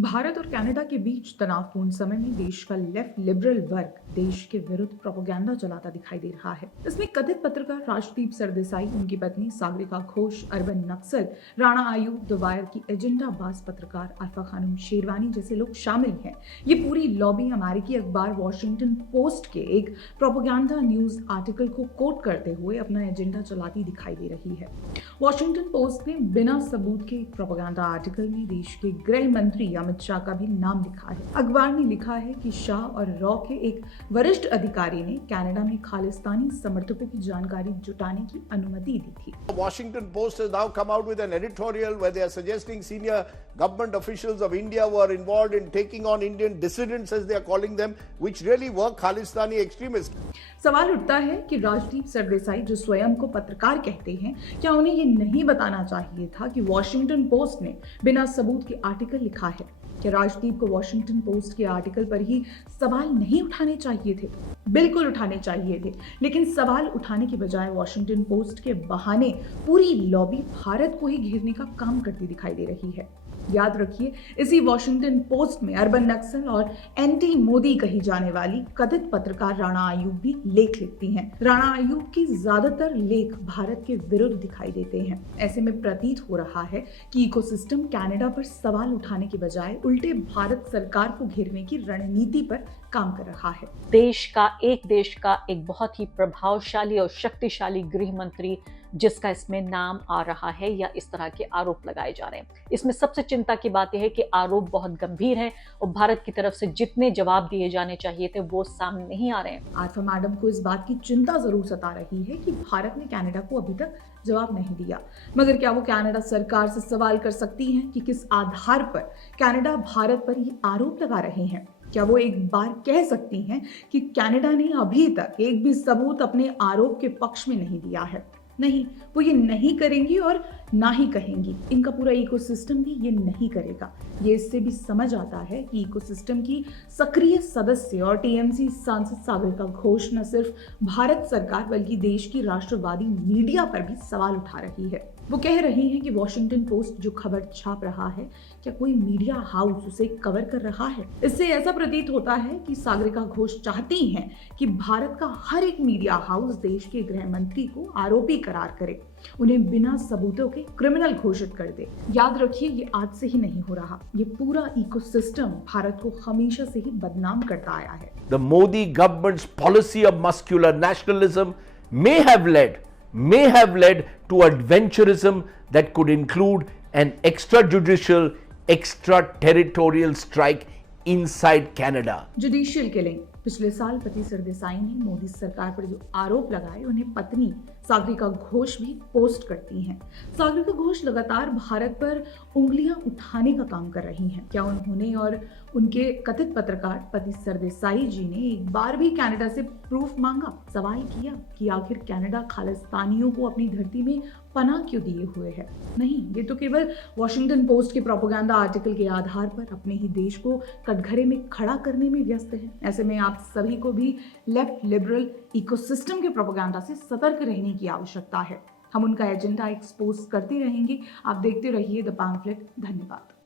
भारत और कनाडा के बीच तनावपूर्ण समय में देश का लेफ्ट लिबरल वर्ग देश के विरुद्ध प्रोपेगेंडा चलाता दिखाई दे रहा है। इसमें कथित पत्रकार राजदीप सरदेसाई, उनकी पत्नी Sagarika Ghosh, urban Naxal Rana Ayub, the wire की एजेंडा बाज पत्रकार अरफा खानम शेरवानी जैसे लोग शामिल हैं। ये पूरी लॉबी अमेरिकी अखबार वॉशिंगटन पोस्ट के एक प्रोपेगेंडा न्यूज आर्टिकल को कोट करते हुए अपना एजेंडा चलाती दिखाई दे रही है। वॉशिंगटन पोस्ट ने बिना सबूत के प्रोपेगेंडा आर्टिकल में देश के गृह मंत्री अमित शाह का भी नाम लिखा है। अखबार ने लिखा है कि शाह और रॉ के एक वरिष्ठ अधिकारी ने कनाडा में खालिस्तानी समर्थकों की जानकारी जुटाने की अनुमति दी थी। Washington Post has now come out with an editorial where they are suggesting senior government officials of India were involved in taking on Indian dissidents, as they are calling them, which really were Khalistani extremists. सवाल उठता है कि राजदीप सरदेसाई, जो स्वयं को पत्रकार कहते हैं, क्या उन्हें ये नहीं बताना चाहिए था कि वॉशिंगटन पोस्ट ने बिना सबूत के आर्टिकल लिखा है? क्या राजदीप को वॉशिंगटन पोस्ट के आर्टिकल पर ही सवाल नहीं उठाने चाहिए थे? बिल्कुल उठाने चाहिए थे, लेकिन सवाल उठाने के बजाय वॉशिंगटन पोस्ट के बहाने पूरी लॉबी भारत को ही घेरने का काम करती दिखाई दे रही है। याद रखिए, इसी वॉशिंगटन पोस्ट में अर्बन नक्सल और एंटी मोदी कही जाने वाली कथित पत्रकार राणा आयूब भी लेख लिखती हैं। राणा आयूब की ज्यादातर लेख भारत के विरुद्ध दिखाई देते हैं। ऐसे में प्रतीत हो रहा है कि इकोसिस्टम कनाडा पर सवाल उठाने के बजाय उल्टे भारत सरकार को घेरने की रणनीति पर काम कर रहा है। देश का एक बहुत ही प्रभावशाली और शक्तिशाली गृह मंत्री जिसका इसमें नाम आ रहा है या इस तरह के आरोप लगाए जा रहे हैं। इसमें सबसे चिंता की बात यह है कि आरोप बहुत गंभीर है और भारत की तरफ से जितने जवाब दिए जाने चाहिए थे वो सामने नहीं आ रहे हैं। आरफा मैडम को इस बात की चिंता जरूर सता रही है कि भारत ने कनाडा को अभी तक जवाब नहीं दिया, मगर क्या वो कनाडा सरकार से सवाल कर सकती हैं कि किस आधार पर कनाडा भारत पर ये आरोप लगा रहे हैं? क्या वो एक बार कह सकती हैं कि कनाडा ने अभी तक एक भी सबूत अपने आरोप के पक्ष में नहीं दिया है? नहीं, वो ये नहीं करेंगी और ना ही कहेंगी। इनका पूरा इकोसिस्टम भी ये नहीं करेगा। ये इससे भी समझ आता है कि इकोसिस्टम की सक्रिय सदस्य और टीएमसी सांसद सागरिका घोष न सिर्फ भारत सरकार बल्कि देश की राष्ट्रवादी मीडिया पर भी सवाल उठा रही है। वो कह रही हैं कि वॉशिंगटन पोस्ट जो खबर छाप रहा है, क्या कोई मीडिया हाउस उसे कवर कर रहा है? इससे ऐसा प्रतीत होता है कि सागरिका घोष चाहती हैं कि भारत का हर एक मीडिया हाउस देश के गृह मंत्री को आरोपी करार करे, उन्हें बिना सबूतों के क्रिमिनल घोषित कर दे। याद रखिए, ये आज से ही नहीं हो रहा। ये पूरा इकोसिस्टम भारत को हमेशा से ही बदनाम करता आया है। The Modi government's policy of muscular nationalism may have led to adventurism that could include an extrajudicial, extraterritorial strike inside Canada. Judicial killing. पिछले साल पति सरदेसाई ने मोदी सरकार पर जो आरोप लगाए, उन्हें पत्नी सागरिका घोष भी पोस्ट करती हैं। सागरिका घोष लगातार भारत पर उंगलियां उठाने का काम कर रही हैं। क्या उन्होंने और उनके कथित पत्रकार पति सरदेसाई जी ने एक बार भी कनाडा से प्रूफ मांगा, सवाल किया कि आखिर कनाडा खालिस्तानियों को अपनी धरती में पनाह क्यों दिए हुए है? नहीं, ये तो केवल वॉशिंगटन पोस्ट के प्रोपेगेंडा आर्टिकल के आधार पर अपने ही देश को कटघरे में खड़ा करने में व्यस्त है। ऐसे में आप सभी को भी लेफ्ट लिबरल इकोसिस्टम के प्रोपेगेंडा से सतर्क रहने की आवश्यकता है। हम उनका एजेंडा एक्सपोज करते रहेंगे। आप देखते रहिए द पैम्फलेट। धन्यवाद।